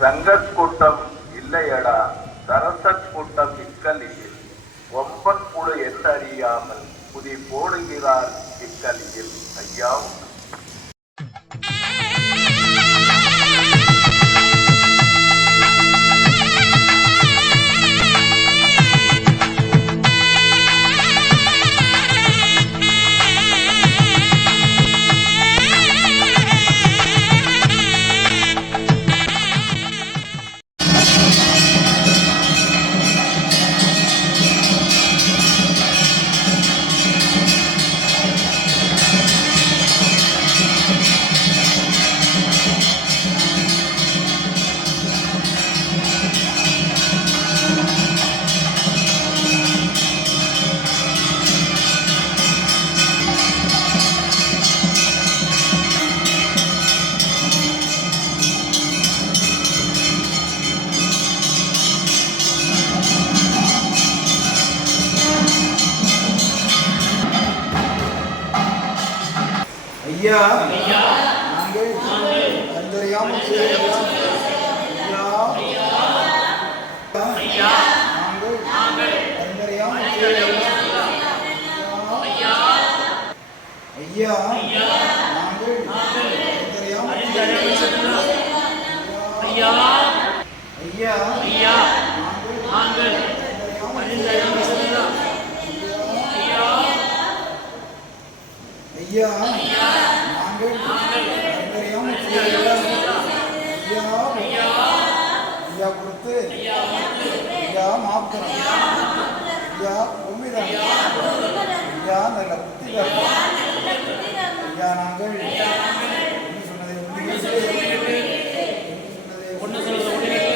சங்கத் கூட்டம் இல்லையடா. சரசக் கூட்டம் இக்கலியில். ஒம்பன் புழு என்றறியாமல் புதி போடுகிறார் இக்கலியில். ஐயா ஐயா. நாங்கள் அறிந்தறியாமல் செய்ததெல்லாம் ஐயா. நாங்கள் அறிந்தறியாமல் செய்ததெல்லாம் ஐயா. நாங்கள் அறிந்தறியாமல் செய்ததெல்லாம் ஐயா. நாங்கள் அறிந்தறியாமல் செய்ததெல்லாம் ஐயா. நாங்கள் ஐயா மாப்தரம் ஐயா உண்மைதான் நல்ல புத்தி தரும் நாங்கள் சொன்னதை ஒன்று சொன்னதை ஒன்று